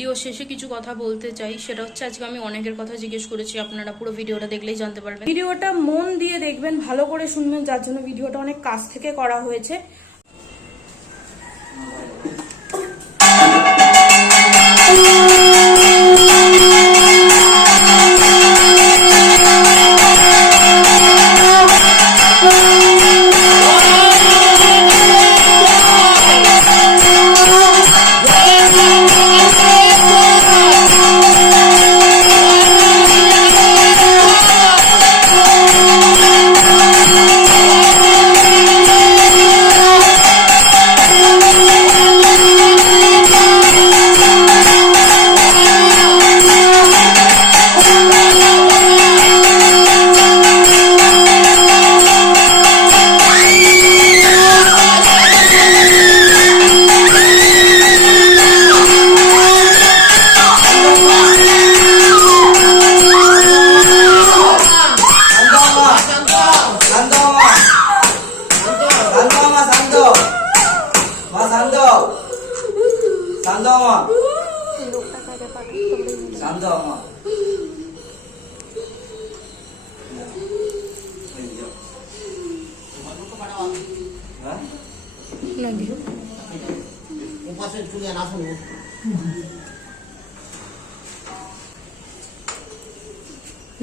Video শেষে কিছু কথা বলতে চাই। সেটা হচ্ছে, আজকে আমি অনেকের কথা জিজ্ঞেস করেছি, আপনারা পুরো ভিডিওটা দেখলেই জানতে পারবেন। ভিডিওটা মন দিয়ে দেখবেন, ভালো করে শুনবেন, যার জন্য ভিডিওটা অনেক কাছ থেকে করা হয়েছে। শান্ত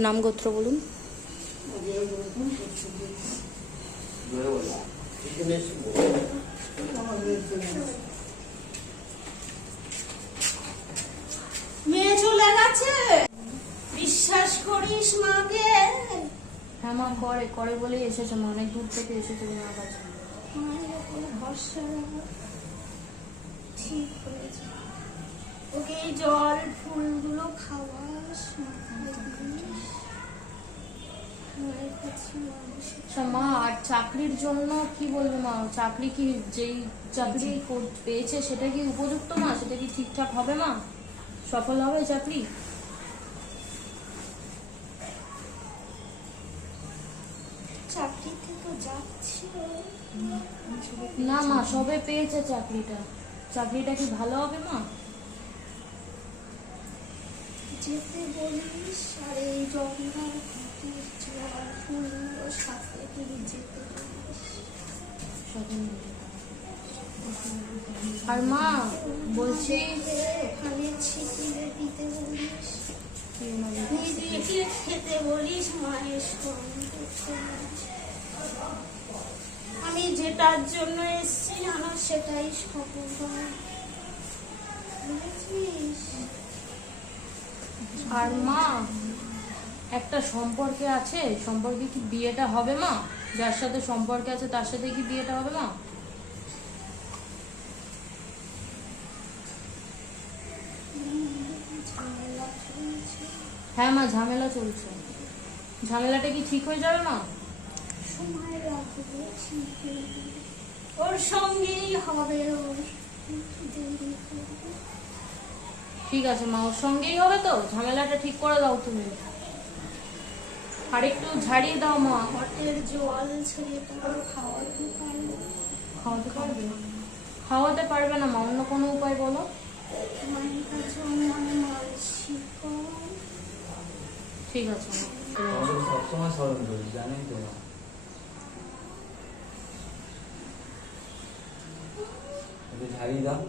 নাম গোত্র বলুন। মেয়ে চলে গেছে। বিশ্বাস করিস মাকে। হ্যাঁ মা করে করে বলেই এসেছে মা অনেক দূর থেকে এসেছে তোমার কাছে ভরসা ঠিক হয়ে যাবে ওকে জল ফুলগুলো খাওয়াস মাথায় দিস। মায়ের কাছে মানুষের আচ্ছা মা আর চাকরির জন্য কি বলব মা? চাকরি কি যেই চাকরি পেয়েছে সেটা কি উপযুক্ত মা? সেটা কি ঠিকঠাক হবে মা? সফল হবে চাকরি? না মা সবে পেয়েছে চাকরিটা। চাকরিটা কি ভালো হবে মা? যেতে বলিস আর এই গঙ্গার আর মা বলছি খেতে বলিস মায়ের আমি যেটার জন্য এসেছি জানো সেটাই সফল আর মা একটা সম্পর্কে আছে? সম্পর্কে কি বিয়েটা হবে মা? যার সাথে সম্পর্কে আছে, তার সাথে কি বিয়েটা হবে মা? হ্যাঁ মা, ঝামেলা চলছে। ঝামেলাটা কি ঠিক হয়ে যাবে মা। ওর সঙ্গেই হবে। ঠিক আছে মা, ওর সঙ্গেই হবে তো? ঝামেলাটা ঠিক করে দাও তুমি। আর একটু ঝাড়িয়ে দাও মা। ঘটের জল ছেড়ে তারপর খাওয়াতে পারবে খাওয়াতে পারবে খাওয়াতে পারবে না মা। অন্য কোনো উপায় বলো? ঠিক আছে সবসময় স্মরণ করি জানেন তো মা। ঝাড়িয়ে দাও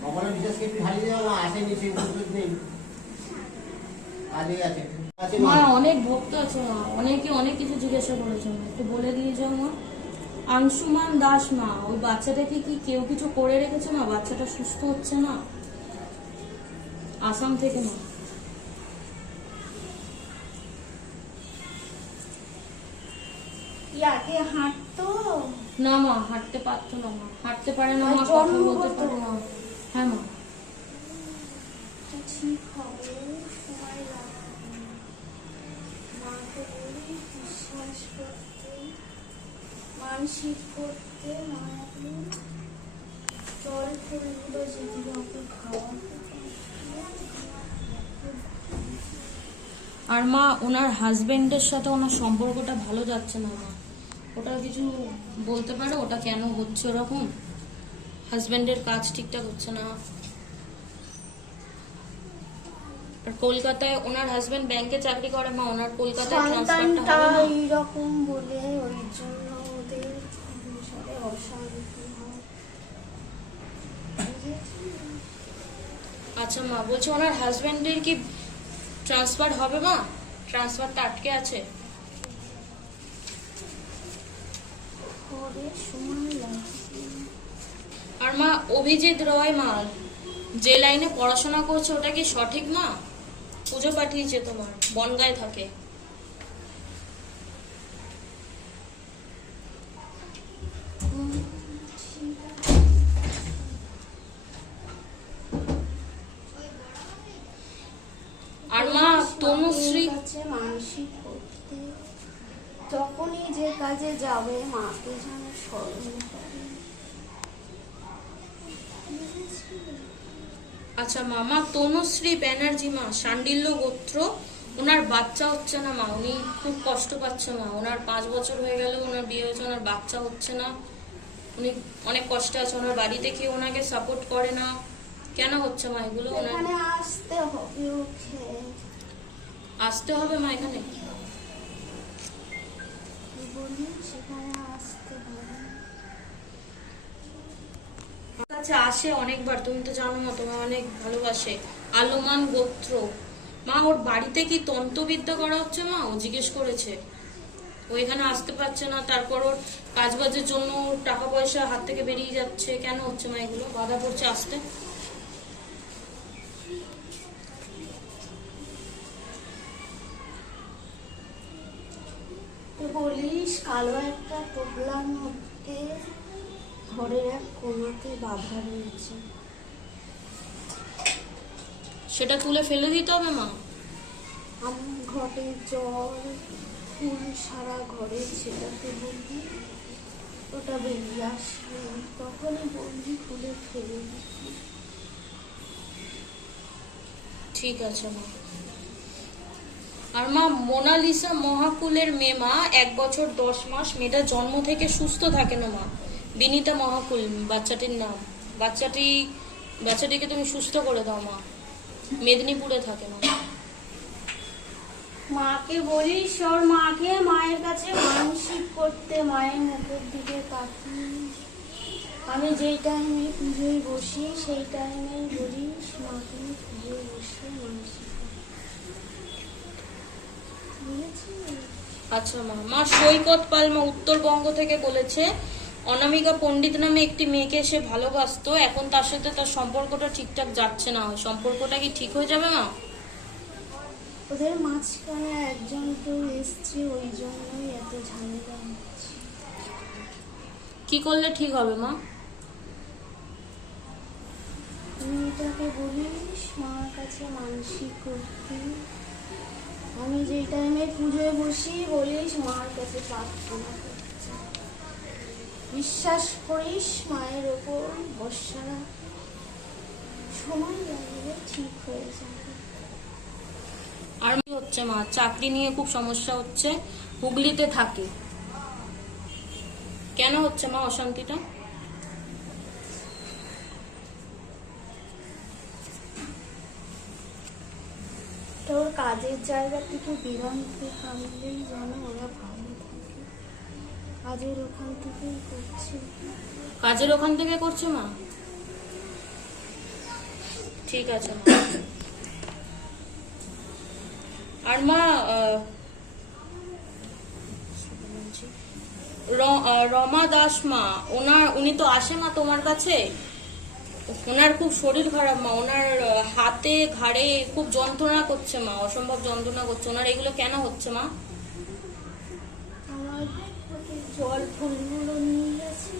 ভগবানের বিশেষ কিছু হারিয়ে যাওয়া আসেনি সেই উপস্থিত নেই কাজে আছে আছে মা মা অনেক মা অনেকে অনেক কিছু জিজ্ঞাসা করেছে একটু বলে দিয়ে যাও মা আংশুমান দাস মা ওই বাচ্চাটাকে কি কেউ কিছু করে রেখেছে মা? বাচ্চাটা সুস্থ হচ্ছে না? আসাম থেকে ইয়াকে হাঁটতো? না মা হাঁটতে পারতো না মা। হাঁটতে পারে না মা কথা বলতে পারে না। হ্যাঁ মা। ঠিক হবে সময় লাগবে মাকে বলি করতে মানসিক করতে জল ফুলগুলো যেগুলো ওকে পারবে। আর মা, ওনার হাজবেন্ডের সাথে ওনার সম্পর্কটা ভালো যাচ্ছে না মা। ওটা কিছু বলতে পারো? ওটা কেন হচ্ছে ওরকম? হাজবেন্ডের কাজ ঠিকঠাক হচ্ছে না। আর কলকাতায় ওনার হাজবেন্ড ব্যাংকে চাকরি করে মা ওনার কলকাতায় ট্রান্সফারটা হবে না? এইরকম বলে ওই জন্য ওদের সংসারে অশান্তি হয়। আচ্ছা মা বলছি ওনার হাজবেন্ডের কি ট্রান্সফার হবে মা? ট্রান্সফারটা আটকে আছে? আর মা অভিজিৎ রয় মা যে লাইনে পড়াশোনা করছে ওটা কি সঠিক মা? পুজো পাঠিয়েছে তোমার, বনগায় থাকে। আর মা, তনুশ্রী মানসিক করতে যখনই যে কাজে যাবে, মাকে যেন স্মরণ করে? আচ্ছা মামা তনুশ্রী ব্যানার্জি মা সান্ডিল্য গোত্র ওনার বাচ্চা হচ্ছে না মা উনি খুব কষ্ট পাচ্ছে মা ওনার পাঁচ বছর হয়ে গেল ওনার বিয়ে হয়েছে ওনার বাচ্চা হচ্ছে না। উনি অনেক কষ্টে আছে ওনার বাড়িতে কেউ ওনাকে সাপোর্ট করে না। কেন হচ্ছে মা এগুলো? ওনার আসতে হবে আসতে হবে মা এখানে? সেখানে আসতে হবে আমার কাছে আসে অনেকবার, তুমি তো জানো না তোমার অনেক ভালোবাসে। আলোমান গোত্র। মা, ওর বাড়িতে কি তন্ত্রবিদ্যা করা হচ্ছে, মা? ও জিজ্ঞেস করেছে। ও এখানে আসতে পারছে না, তারপর ওর কাজবাজের জন্য টাকা পয়সা হাত থেকে বেরিয়ে যাচ্ছে। কেন হচ্ছে, মা, এগুলো? বাধা পড়ছে আসতে। বলিস, কালো একটা টোপলার মধ্যে ঘরের এক কোনাতে বাধা রয়েছে। সেটা তুলে ফেলে দিতে হবে মা? আমার ঘরে জল ফুল সারা ঘরে সেটাকে বলবি। ওটা বেরিয়ে আসবে তখনই বলবি খুলে ফেলে দিবি। ঠিক আছে মা। আর মা মোনালিসা মহাকুলের মেয়ে মা এক বছর দশ মাস মেয়েটা জন্ম থেকে সুস্থ থাকে না মা? বিনীতা মহাকুল বাচ্চাটির নাম। বাচ্চাটি বাচ্চাটিকে তুমি সুস্থ করে দাও মা। মেদিনীপুরে থাকে মা। মাকে বলিস ওর মাকে মায়ের কাছে মানসিক করতে মায়ের মুখের দিকে তাকিয়ে আমি যেই টাইমে পুজোয় বসি সেই টাইমে বলিস মাকে পুজোয় বসে মানসিক আচ্ছা মা মা সৈকত পাল মা উত্তরবঙ্গ থেকে বলেছে অনামিকা পণ্ডিত নামে একটি মেয়েকে সে ভালোবাসতো এখন তার সাথে তার সম্পর্কটা ঠিকঠাক যাচ্ছে না। সম্পর্কটা কি ঠিক হয়ে যাবে মা? ওদের মাঝখানে একজন কেউ এসছে ওই জন্যই এত ঝামেলা কি করলে ঠিক হবে মা? মেয়েটাকে বলিস মার কাছে মানসিক করতে। আমি যেই টাইমে পুজোয় বসি বলিস মার কাছে প্রার্থনা করতে। বিশ্বাস করিস মায়ের ওপর ভরসা। সময় লাগবে ঠিক হয়ে যাবে। আর হচ্ছে মা? চাকরি নিয়ে খুব সমস্যা হচ্ছে হুগলিতে থাকে। কেন হচ্ছে মা অশান্তিটা? তোর কাজের জায়গা থেকে বিরান্তে থামলেই যেন ওরা ভালো কাজের ওখান থেকেই করছে। কাজের ওখান থেকে করছে মা? ঠিক আছে আর মা রমা দাস মা, ওনার, উনি তো আসে মা তোমার কাছে? ওনার খুব শরীর খারাপ মা, ওনার হাতে ঘাড়ে খুব যন্ত্রণা করছে মা, অসম্ভব যন্ত্রণা করছে। ওনার এগুলো কেন হচ্ছে মা? জল ফুলগুলো নিয়ে গেছে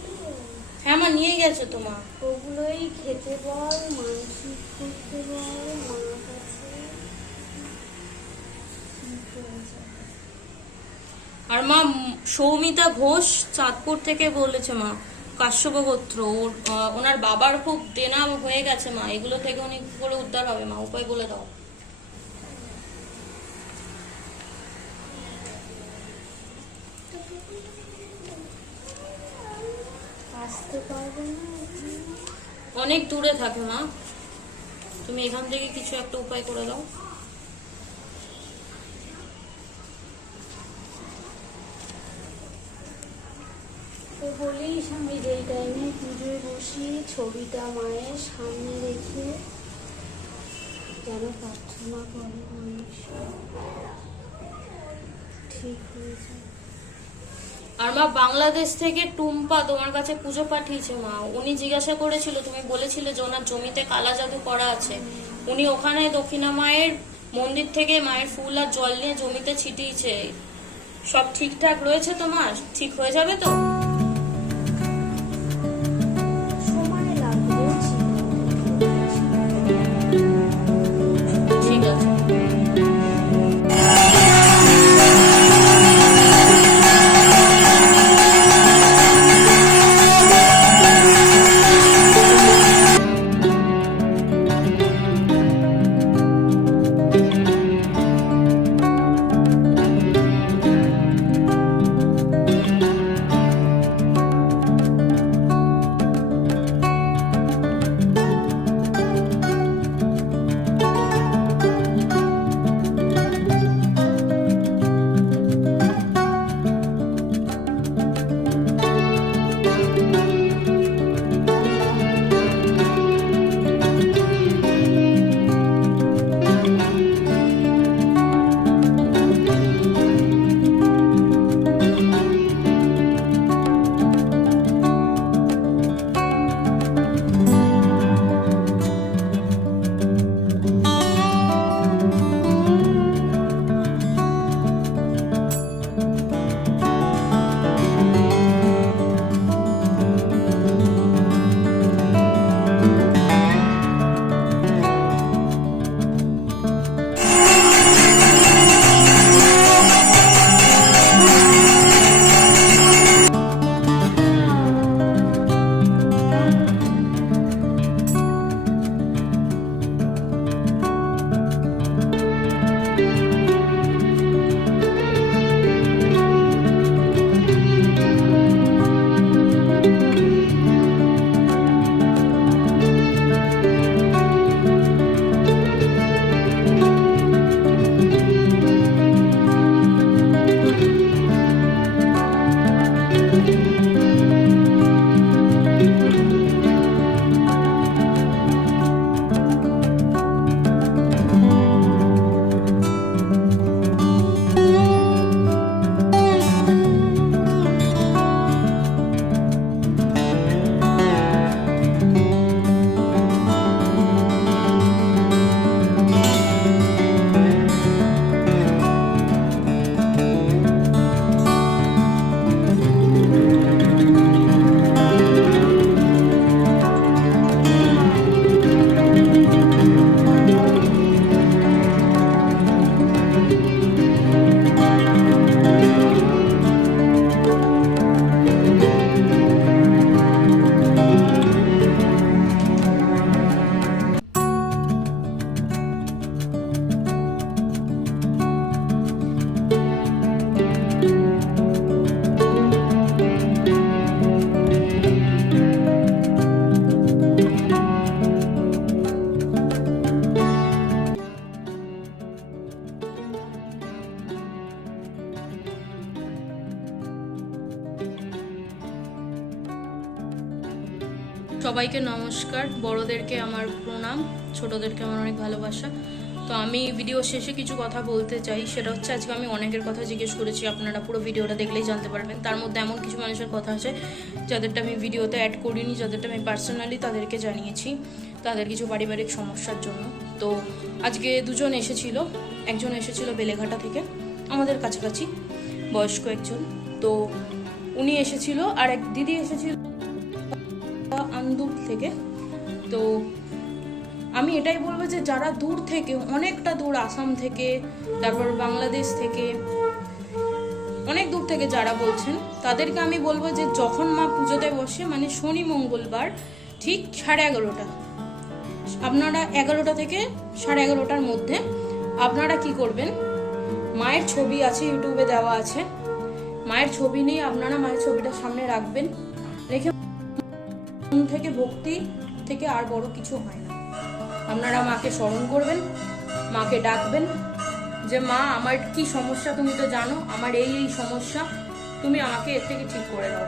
হ্যাঁ মা নিয়ে গেছে তো মা। ওগুলোই খেতে বল মানসিক করতে বল মার কাছে। আর মা সৌমিতা ঘোষ চাঁদপুর থেকে বলেছে মা কাশ্যপ গোত্র ওর ওনার বাবার খুব দেনা হয়ে গেছে মা। এগুলো থেকে উনি করে উদ্ধার হবে মা উপায় বলে দাও আসতে পারবে না অনেক দূরে থাকে মা। তুমি এখান থেকে কিছু একটা উপায় করে দাও। তো বলিস আমি যেই টাইমে পুজোয় বসি ছবিটা মায়ের সামনে রেখে যেন প্রার্থনা করে মানুষ। ঠিক হয়ে যায়। আর মা, বাংলাদেশ থেকে টুম্পা তোমার কাছে পুজো পাঠিয়েছে মা। উনি জিজ্ঞাসা করেছিল, তুমি বলেছিলে যে ওনার জমিতে কালা জাদু করা আছে। উনি ওখানে দক্ষিণা মায়ের মন্দির থেকে মায়ের ফুল আর জল নিয়ে জমিতে ছিটিয়েছে। সব ঠিকঠাক রয়েছে তোমার? ঠিক হয়ে যাবে তো? বড়দেরকে আমার প্রণাম, ছোটদেরকে আমার অনেক ভালোবাসা। তো আমি ভিডিও শেষে কিছু কথা বলতে চাই, সেটা হচ্ছে আজকে আমি অনেকের কথা জিজ্ঞেস করেছি, আপনারা পুরো ভিডিওটা দেখলেই জানতে পারবেন। তার মধ্যে এমন কিছু মানুষের কথা আছে, যাদেরটা আমি ভিডিওতে অ্যাড করিনি, যাদেরটা আমি পার্সোনালি তাদেরকে জানিয়েছি, তাদের কিছু পারিবারিক সমস্যার জন্য। তো আজকে দুজন এসেছিল, একজন এসেছিল বেলেঘাটা থেকে, আমাদের কাছাকাছি, বয়স্ক একজন। তো উনি এসেছিল, আর এক দিদি এসেছিল আন্দুল থেকে। তো আমি এটাই বলব যে যারা দূর থেকে, অনেকটা দূর আসাম থেকে, তারপর বাংলাদেশ থেকে, অনেক দূর থেকে যারা বলছেন, তাদেরকে আমি বলব যে যখন মা পুজোতে বসে মানে শনি মঙ্গলবার, ঠিক সাড়ে এগারোটা। আপনারা এগারোটা থেকে সাড়ে এগারোটার মধ্যে আপনারা কি করবেন? মায়ের ছবি আছে, ইউটিউবে দেওয়া আছে। মায়ের ছবি নিয়ে আপনারা মায়ের ছবিটা সামনে রাখবেন। রেখে থেকে ভক্তি থেকে আর বড় কিছু হয় না। আপনারা মাকে স্মরণ করবেন, মাকে ডাকবেন যে, মা, আমার কি সমস্যা তুমি তো জানো, আমার এই এই সমস্যা, তুমি আমাকে এর থেকে ঠিক করে দাও।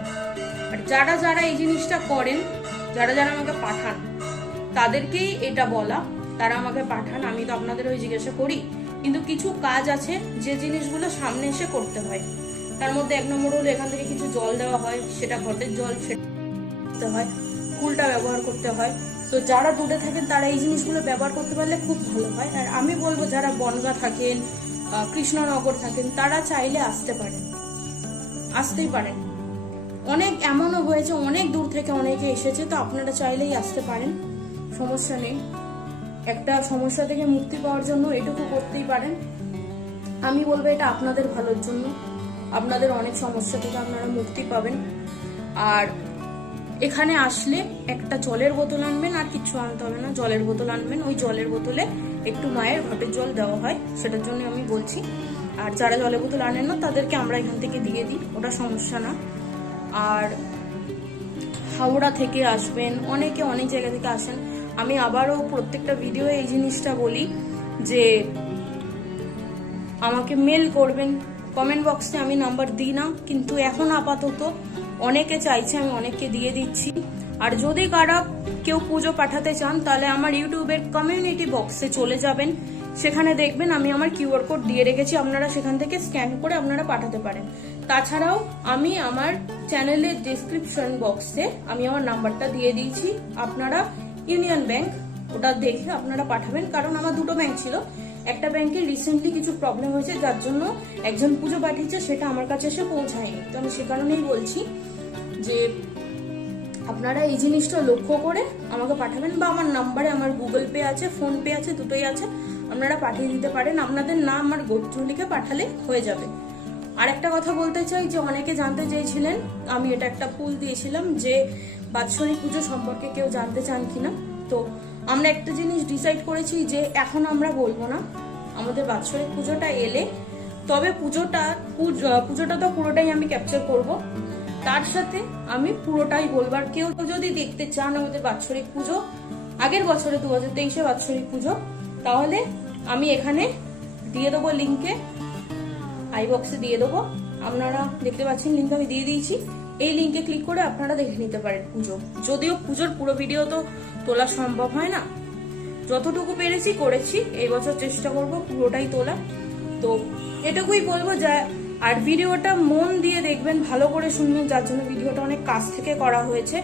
আর যারা যারা এই জিনিসটা করেন, যারা যারা আমাকে পাঠান, তাদেরকেই এটা বলা, তারা আমাকে পাঠান, আমি তো আপনাদের ওই জিজ্ঞাসা করি। কিন্তু কিছু কাজ আছে, যে জিনিসগুলো সামনে এসে করতে হয়। তার মধ্যে এক নম্বর হলো, এখান থেকে কিছু জল দেওয়া হয়, সেটা ঘটের জল সেটা হয়। ফুলটা ব্যবহার করতে হয়। তো যারা দূরে থাকেন, তারা এই জিনিসগুলো ব্যবহার করতে পারলে খুব ভালো হয়। আর আমি বলব, যারা বনগা থাকেন কৃষ্ণনগর থাকেন, তারা চাইলে আসতে পারেন। আসতেই পারেন। অনেক এমনও হয়েছে, অনেক দূর থেকে অনেকে এসেছে, তো আপনারা চাইলেই আসতে পারেন। সমস্যা নেই। একটা সমস্যা থেকে মুক্তি পাওয়ার জন্য এটুকু করতেই পারেন। আমি বলব, এটা আপনাদের ভালোর জন্য। আপনাদের অনেক সমস্যা থেকে আপনারা মুক্তি পাবেন। আর এখানে আসলে একটা জলের বোতল আনবেন আর কিছু আনতে হবে না, জলের বোতল আনবেন। ওই জলের বোতলে একটু মায়ের ঘটের জল দেওয়া হয়, সেটার জন্য আমি বলছি। আর যারা জলের বোতল আনেন না, তাদেরকে আমরা এখান থেকে দিয়ে দিই, ওটা সমস্যা না। আর হাওড়া থেকে আসবেন, অনেকে অনেক জায়গা থেকে আসেন। আমি আবারও প্রত্যেকটা ভিডিও এই জিনিসটা বলি যে আমাকে মেল করবেন। কমেন্ট বক্সে আমি নাম্বার দিই না, কিন্তু এখন আপাতত অনেকে চাইছে, আমি অনেককে দিয়ে দিচ্ছি। আর যদি কারা কেউ পুজো পাঠাতে চান, তাহলে আমার ইউটিউবের কমিউনিটি বক্সে চলে যাবেন। সেখানে দেখবেন আমি আমার কিউআর কোড দিয়ে রেখেছি, আপনারা সেখান থেকে স্ক্যান করে আপনারা পাঠাতে পারেন। তাছাড়াও আমি আমার চ্যানেলের ডিসক্রিপশন বক্সে আমি আমার নাম্বারটা দিয়ে দিয়েছি। আপনারা ইউনিয়ন ব্যাংক ওটা দেখে আপনারা পাঠাবেন, কারণ আমার দুটো ব্যাংক ছিল। একটা ব্যাংকে রিসেন্টলি কিছু প্রবলেম হয়েছে, যার জন্য একজন পুজো পাঠিয়েছে, সেটা আমার কাছে এসে পৌঁছায়নি। তো আমি সে কারণেই বলছি যে আপনারা এই জিনিসটা লক্ষ্য করে আমাকে পাঠাবেন বা আমার নাম্বারে আমার গুগল পে আছে ফোন পে আছে, দুটোই আছে, আপনারা পাঠিয়ে দিতে পারেন। আপনাদের নাম আর গোত্র লিখে পাঠালে হয়ে যাবে। আর একটা কথা বলতে চাই যে অনেকে জানতে চেয়েছিলেন, আমি এটা একটা ফুল দিয়েছিলাম যে বাৎসরিক পুজো সম্পর্কে কেউ জানতে চান কিনা। তো আমরা একটা জিনিস ডিসাইড করেছি যে এখন আমরা বলব না। আমাদের বাৎসরিক পুজোটা এলে, তবে পুজোটা পুজ- পুজোটা তো পুরোটাই আমি ক্যাপচার করব। তার সাথে আমি পুরোটাই বলব। আর কেউ যদি দেখতে চান আমাদের বাৎসরিক পুজো, আগের বছরে দু হাজার তেইশে বাৎসরিক পুজো, তাহলে আমি এখানে দিয়ে দেবো লিঙ্কে আই বক্সে দিয়ে দেবো। আপনারা দেখতে পাচ্ছেন লিঙ্ক আমি দিয়ে দিয়েছি। এই লিঙ্কে ক্লিক করে আপনারা দেখে নিতে পারেন পুজো। যদিও পুজোর পুরো ভিডিও তো তোলা সম্ভব হয় না। যতটুকু পেরেছি করেছি, এই বছর চেষ্টা করব পুরোটাই তোলা। তো এটুকুই বলব যা, আর ভিডিওটা মন দিয়ে দেখবেন, ভালো করে শুনবেন, যার জন্য ভিডিওটা অনেক কাছ থেকে করা হয়েছে।